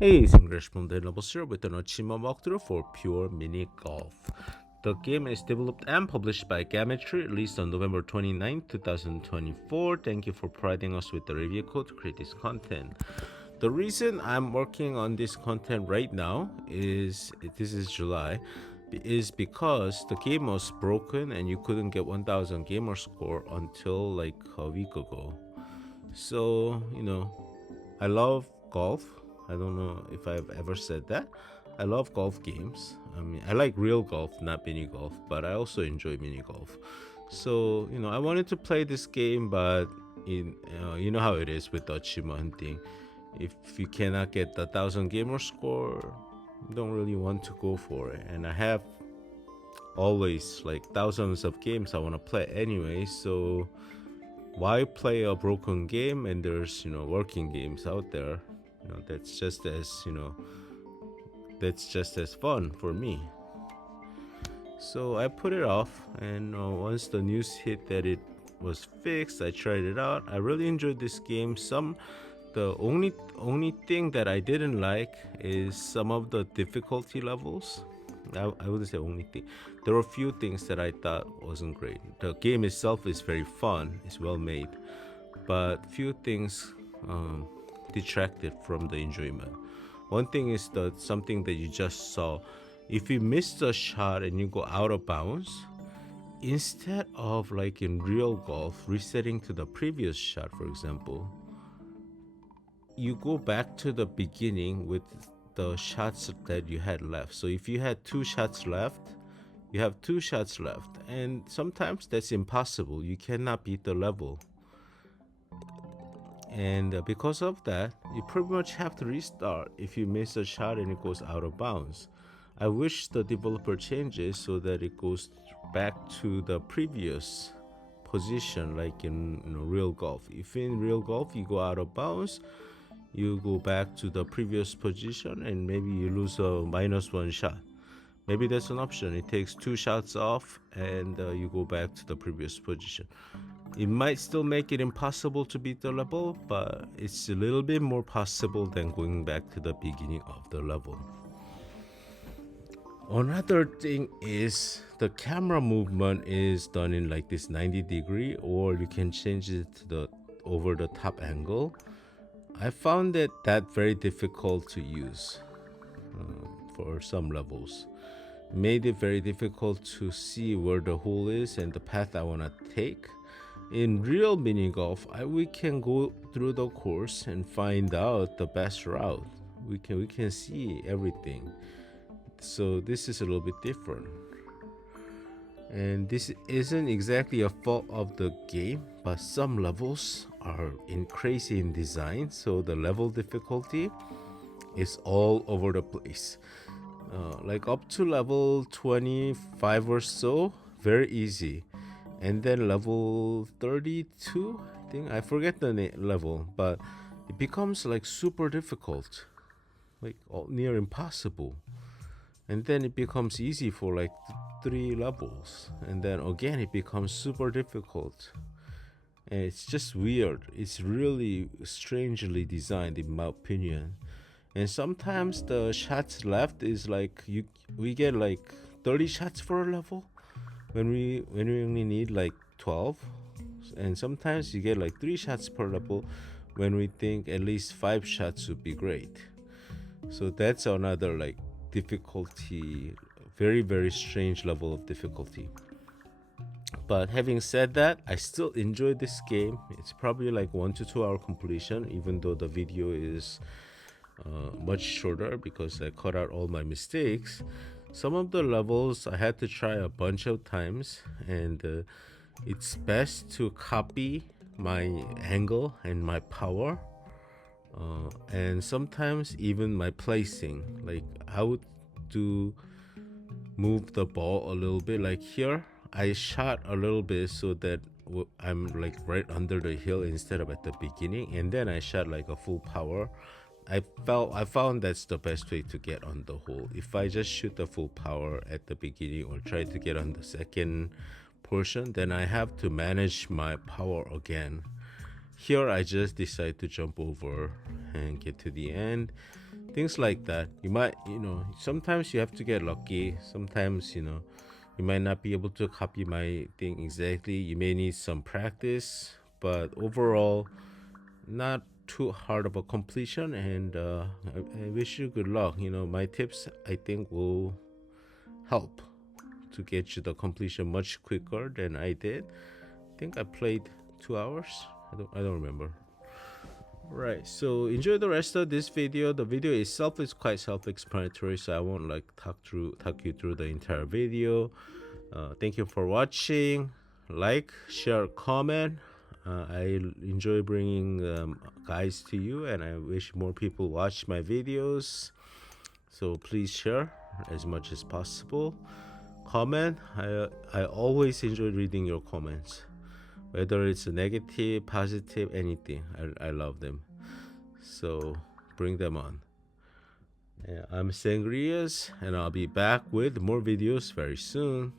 Hey, it's English from the Noble Sir with an Ochima walkthrough for Pure Mini Golf. The game is developed and published by Gametry, released on November 29, 2024. Thank you for providing us with the review code to create this content. The reason I'm working on this content right now is this is July, is because the game was broken and you couldn't get 1000 gamer score until like a week ago. So, I love golf. I don't know if I've ever said that. I love golf games. I mean, I like real golf, not mini golf, but I also enjoy mini golf. So, I wanted to play this game, but you know how it is with the achievement hunting. If you cannot get the 1000 gamer score, you don't really want to go for it. And I have always like thousands of games I want to play anyway, so why play a broken game? And there's working games out there, that's just as fun for me. So I put it off, and once the news hit that it was fixed, I tried it out. I really enjoyed this game. The only thing that I didn't like is some of the difficulty levels. I wouldn't say only thing. There were a few things that I thought wasn't great. The game itself is very fun, it's well made, but few things detracted from the enjoyment. One thing is something that you just saw. If you miss a shot and you go out of bounds, instead of like in real golf resetting to the previous shot, for example, you go back to the beginning with the shots that you had left. So if you had 2 shots left, you have 2 shots left, and sometimes that's impossible. You cannot beat the level, and because of that, you pretty much have to restart if you miss a shot and it goes out of bounds. I wish the developer changes so that it goes back to the previous position, like in real golf. If in real golf you go out of bounds, you go back to the previous position and maybe you lose a -1 shot. Maybe that's an option. It takes 2 shots off and you go back to the previous position. It might still make it impossible to beat the level, but it's a little bit more possible than going back to the beginning of the level. Another thing is the camera movement is done in like this 90-degree, or you can change it to the over the top angle. I found that very difficult to use for some levels. Made it very difficult to see where the hole is and the path I want to take. In real mini golf, we can go through the course and find out the best route. We can see everything. So this is a little bit different. And this isn't exactly a fault of the game, but some levels are crazy in design, so the level difficulty is all over the place. Like up to level 25 or so, very easy, and then level 32, I think, I forget the level, but it becomes like super difficult, like near impossible. And then it becomes easy for like 3 levels, and then again it becomes super difficult, and it's just weird. It's really strangely designed in my opinion. And sometimes the shots left is like we get like 30 shots for a level when we only need like 12, and sometimes you get like 3 shots per level when we think at least 5 shots would be great. So that's another like difficulty, very very strange level of difficulty. But having said that, I still enjoy this game. It's probably like 1 to 2 hour completion, even though the video is much shorter because I cut out all my mistakes. Some of the levels I had to try a bunch of times, and it's best to copy my angle and my power, and sometimes even my placing. Like I would move the ball a little bit. Like here I shot a little bit so that I'm like right under the hill instead of at the beginning, and then I shot like a full power. I found that's the best way to get on the hole. If I just shoot the full power at the beginning or try to get on the second portion, then I have to manage my power again. Here I just decide to jump over and get to the end. things like that. You might, sometimes you have to get lucky. Sometimes, you might not be able to copy my thing exactly. You may need some practice, but overall, not too hard of a completion. And I wish you good luck. My tips I think will help to get you the completion much quicker than I did. I think I played 2 hours. I don't remember. Right, so enjoy the rest of this video. The video itself is quite self-explanatory, so I won't like talk you through the entire video. Thank you for watching. Like, share, comment. I enjoy bringing guys to you, and I wish more people watch my videos. So please share as much as possible. Comment. I always enjoy reading your comments, whether it's negative, positive, anything. I love them. So bring them on. Yeah, I'm Sangrias, and I'll be back with more videos very soon.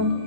you.